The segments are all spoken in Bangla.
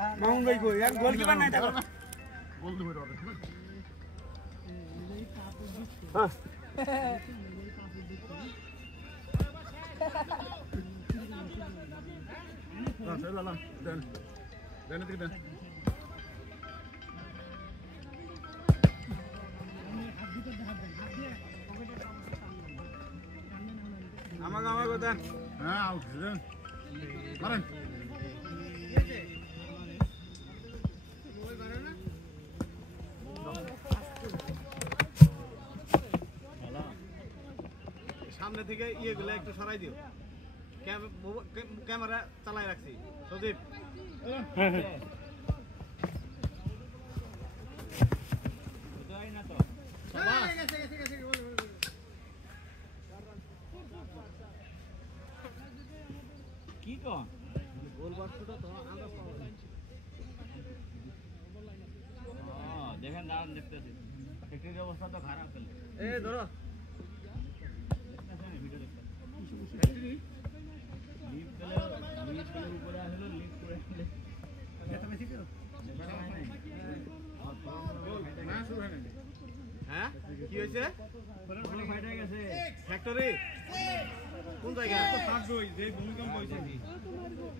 মামুন ভাই কই আর গোলকিপার নাই দেখো গোল দিবে রে হ্যাঁ চল লাম দেন দেন দিকে দেন আমাকে দেন হ্যাঁ আউট দেন মারেন সামনে থেকে ইয়েগুলো একটু সরাই দিও ক্যামেরা চালাই রাখছি সজীব কি কন গোল বাড়ছে তো আন্দাজ পাওয়া যায় দেখেন দাঁড়ান দেখতেছি ফ্যাক্টরির অবস্থা তো খারাপ ফেলে এই ধরো হ্যাঁ কি হয়েছে ফ্যাক্টরি কোন জায়গায় ভূমিকম্প হয়েছে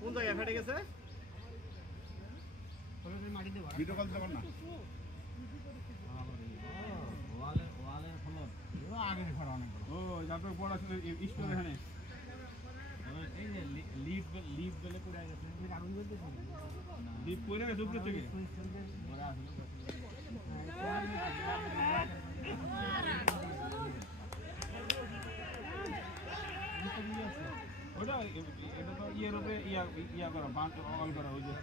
কোন জায়গায় ফেটে গেছে ভিডিও কল দিতে পার না ও যাতে বড় আসলে স্টোর এখানে এই যে লিপ গলে পড়ে গেছে আগুন জ্বলতেছে লিপ পড়ে গেছে উপরে থেকে ওটা এটা তো ইয়ের উপরে ইয়া করা বাঁধ অল করা ওই যে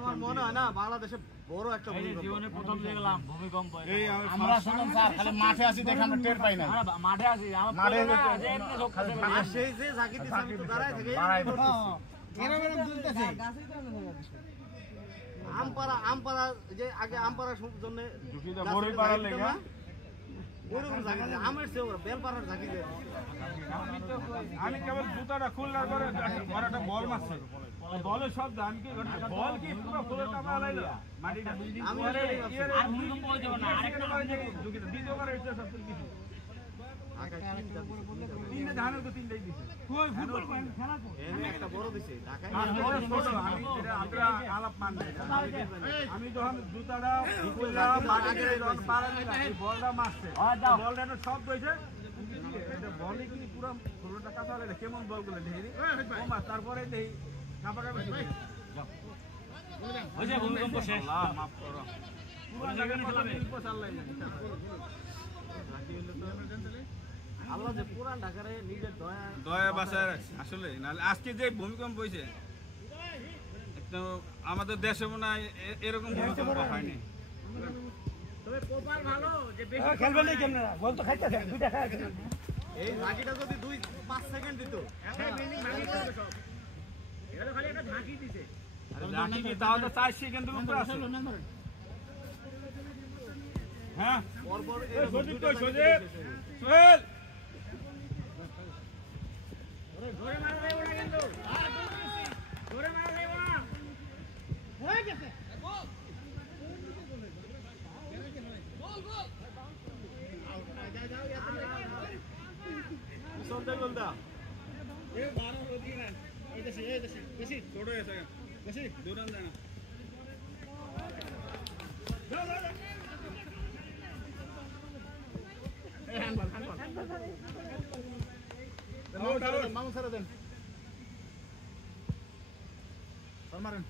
আমার মনে হয় না বাংলাদেশে বড় একটা জীবনে প্রথম দেখলাম ভূমিকম্প আমরা শুনুন স্যার খালি মাঠে আছি দেখে আমরা টের পাই না মাঠে আছি আমার সেই যে জাকি দিছে আমি তো দাঁড়ায় থেকে এরকম দুলতেছে আমপাড়া যে আগে আমপাড়ার জন্য ঝুঁকিটা বড়ই পাড়ার লাগা ওরকম জায়গা আমের সে বেলপাড়ার জায়গা দিয়ে আমি কেবল জুতাটা খুললার পরে একটা বল মারছে বলে সব দান কি বল কি পুরো ফুলের কাপড় লাইলো মাটিটা আমি আর ভূমিকম্প হয়ে যাবে না আরেকটা ঝুঁকিটা দ্বিতীয় করে এসে সব কিছু তিনটা ধানের তো তিনটাই দিছে কই ফুটবল খেলা তো এনে একটা বড় দিছে ঢাকায় আমি আমরা আলাপ মান আমি যখন জুতাটা খুললা মাটিতে যখন পাড়া দিলাম এই বলটা মারছে বলটা সব হইছে এটা বলই কি পুরো ফুলটা কাটা হলে কেমন বলগুলো দেখি ও মা তারপরে দেখি কাপাকাপি ওই যে ভূমিকম্প শেষ আল্লাহ মাফ করো পুরো জায়গা নিয়ে চালাই আল্লাহ যে পুরান ঢাকারে নিজের দয়া বাঁচায় রাখছে আসলে নাহলে আজকে যে ভূমিকম্প হয়েছে একদম আমাদের দেশে মনে হয় এরকম ভূমিকম্প হয়নি তবে কপাল ভালো যে বেশি খেলবে না কেমনে বল তো খাইতেছে দুইটা খায় এই ঝাঁকিটা যদি 2-5 সেকেন্ড দিত একটা বিল্ডিং ভাঙি যাবে সব এটা খালি একটা ঝাঁকি দিছে আরে ঝাঁকি কি তাও তো 4 সেকেন্ডের উপরে আছে হ্যাঁ পরপর এই সজিব তো সজিব সোহেল জোরে মারা যাবে না কিন্তু জোরে মারা যাবে না হয়ে গেছে গোল গোল আউট যাও সুন্দর গোল দাও এই 12 রোদি না এই দেশে বেশি ছোট হয়েছে বেশি দূর না যায় না এই হ্যান্ডবল মামু সারা দেন মারেন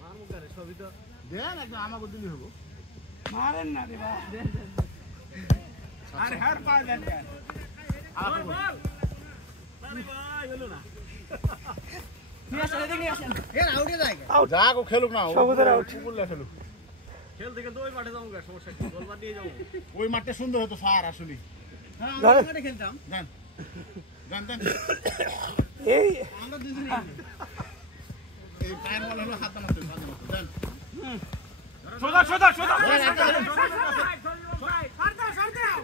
মারমু গারে সবই তো দেন একদম আমাকে দিলি হবো মারেন না রে বাবা আরে হার পা দেন কেন বল বল মানে ভাই হলো না নিয়ে আসেন এদিকে আসেন এর আউটে জায়গা আউট যাক ও খেলুক না সবুজের আউট বললে খেলুক খেল থেকে তো ওই মাঠে যাবো গা সমস্যা কি বলবা দিয়ে যাবো ওই মাঠে সুন্দর হতো স্যার আসলে হ্যাঁ আমরা মাঠে খেলতাম জান জানতেন এই আমরা দুজনে এই পায়ের বল হলো হাত মারতে জান সোজা সোজা সোজা ভাই সার দাও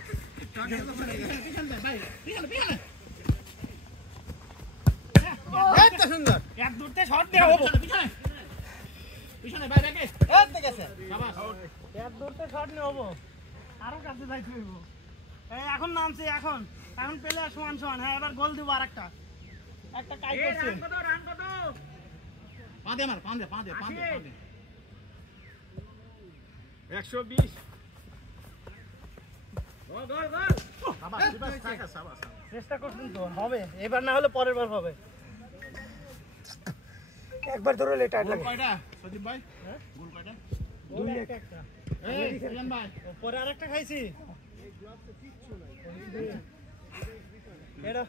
তো সুন্দর এক দূরতে শট দেওয়া হবো পিছনে পিছনে ভাই ব্যাকে এই তো গেছে শাবাশ এক দূরতে শট নিয়ে হবো আরো কাছে যাইতে হইব এই এখন নামছে এখন পেলে সমান সমান হ্যাঁ এবার গোল দিব আরেকটা একটা কাই করছে রান কত পাঁদে মার পাঁদে 120 গোল গোল গোল শাবাশ শাবাশ চেষ্টা করছেন তো হবে এবার না হলে পরের বার হবে একবার ধরে লে টাইট লাগে কয়টা সজীব ভাই গোল কয়টা দুই একটা এই সুজন ভাই পরে আরেকটা খাইছি এটা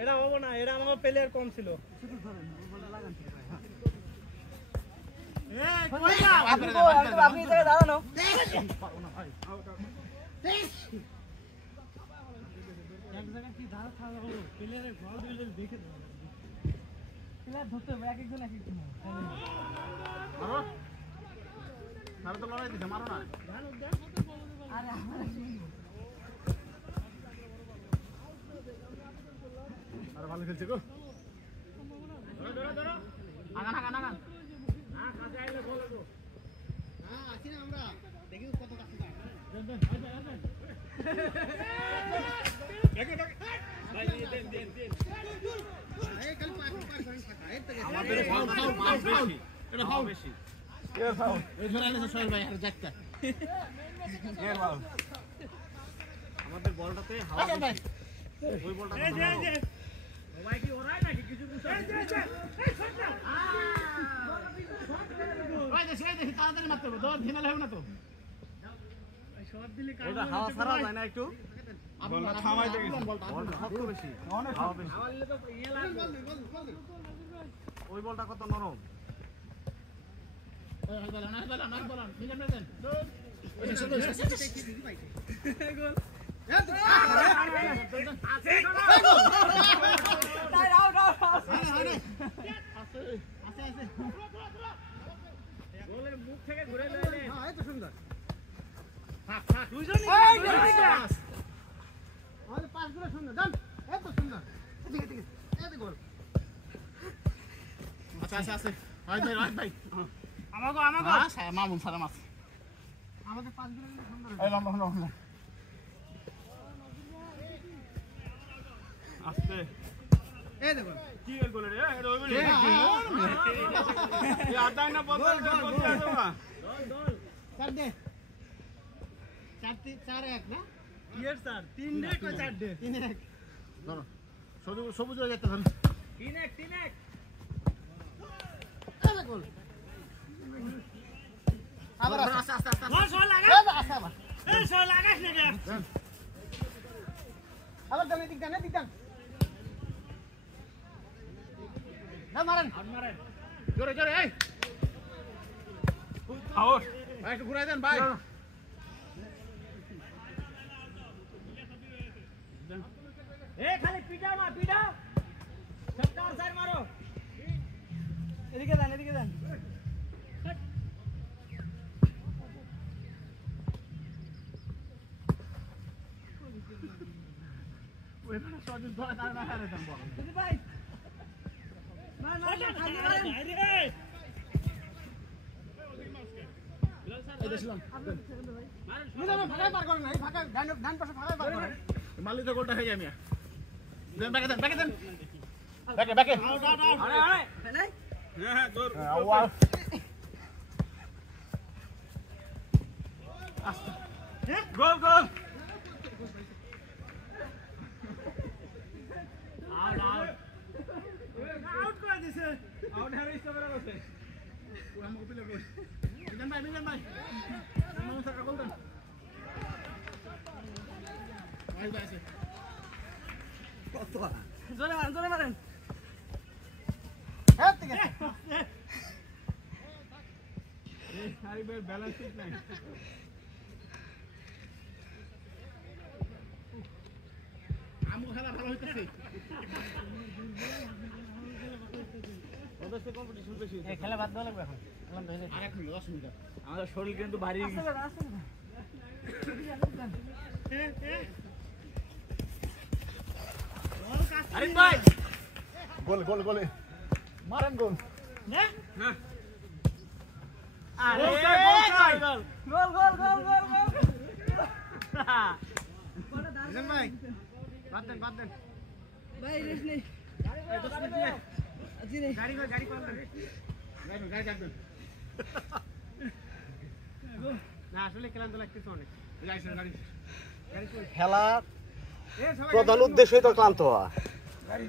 এটা হবো না এটা আমার প্লেয়ার কম ছিল আপনি দাঁড়ানো এক জায়গায় কি দাঁড়া থাকা হলো প্লেয়ারের ঘর দিলে দেখে প্লেয়ার ধরতে হবে এক একজন মারো মারো তো লড়াই দিছে মারো না আরে আমার আরে ভালো খেলছে গো ধরো আগান আগান আগান হ্যাঁ কাছে আইলে গোল হবে হ্যাঁ আছি না আমরা দেখি কত কাছে যায় আমাদের ফাউল বেশি এটা ফাউল বেশি এর ফাউল এই ধরে আনছে সোহেল ভাই আর যাচ্ছে এর ফাউল আমাদের বলটাতে হাওয়া বেশি ওই বলটা ভাই কি ওরাই নাকি কিছু বুঝছ ওই দেখি তাড়াতাড়ি মারতে হবে দৌড় ঝিমেলা হবে না তো শট দিলে ওটা হাওয়া ছাড়া যায় না একটু বলটা থামাইতে গেছে বলটা শক্ত বেশি অনেক হাওয়া বেশি হাওয়া দিলে তো ইয়ে লাগবে ওই বলটা কত নরম এই বল না বল নিজে দেন গোল গোলের মুখ থেকে ঘুরে লইলে হ্যাঁ এই তো সুন্দর থাক থাক দুইজনই আমাদের পাঁচগুলো সুন্দর জান এই তো সুন্দর এদিকে এদিকে এই তো গোল আচ্ছা আচ্ছা ভাই আমাগো আচ্ছা মামুন সালাম আছে আমাদের পাঁচগুলো কিন্তু সুন্দর এই লম্বা লম্বা আস্তে এই দেখো কি গোল রে এটা ওই বলি এই আদায় না বদল বলতে আসো না চার দে 4-1 না ইয়ের স্যার 3 ডে কয় 4 ডে 3-1 ধরো সবুজ হয়ে যেতে ধরো 3-1 এই গোল আবার আস্তে আস্তে আস্তে গোল শট লাগা আস্তে আবার এই শট লাগাস না রে আবার দানে দিক দান না মারেন জোরে জোরে এই আউট ভাই একটু ঘুরাই দেন ভাই এ খালি পিটাও না পিটাও ছক্কা আর চার মারো এদিকে দেন ওইখানে সজিব ধরে তার না হারে দেন বল দিদি ভাই না খালি মারেন রে এই দেখলাম নিজাম ফাঁকায় পার করেন এই ফাঁকা ডান পাশে ফাঁকায় পার করেন মালিতে গোলটা হয়ে যায় মিয়া দেন ব্যাকে দেন ব্যাকে আরে আরে নাই হ্যাঁ দৌড় গোল গোল আউট করে দিয়েছে আউট হয়ে গেছে বড় বসে ও আমাকে পিলে গোল মিজান ভাই মামু স্যার গোল দেন ভাই আছে কত জোরে মারেন হ্যাঁ ঠিক আছে এই সারিবের ব্যালেন্স ঠিক নাই আমু খেলা ভালো হইতেছে ওদের কম্পিটিশন বেশি এই খেলা বাদ দেওয়া লাগবে এখন আরেক মিনিট 10 মিনিট আমাদের শরীর কিন্তু ভারী আরে ভাই গোল মারেন গোল নে না আরে গোল চাই, গোল চাই। গোল গোল গোল গোল গোল বুঝেন ভাই বাদ দেন ভাই রেস নেই আজি নেই গাড়ি কল গাড়ি যাবেন না আসলে ক্লান্ত লাগতেছে অনেক গাড়ি খেলার প্রধান উদ্দেশ্যই তো ক্লান্ত হওয়া। গাড়ি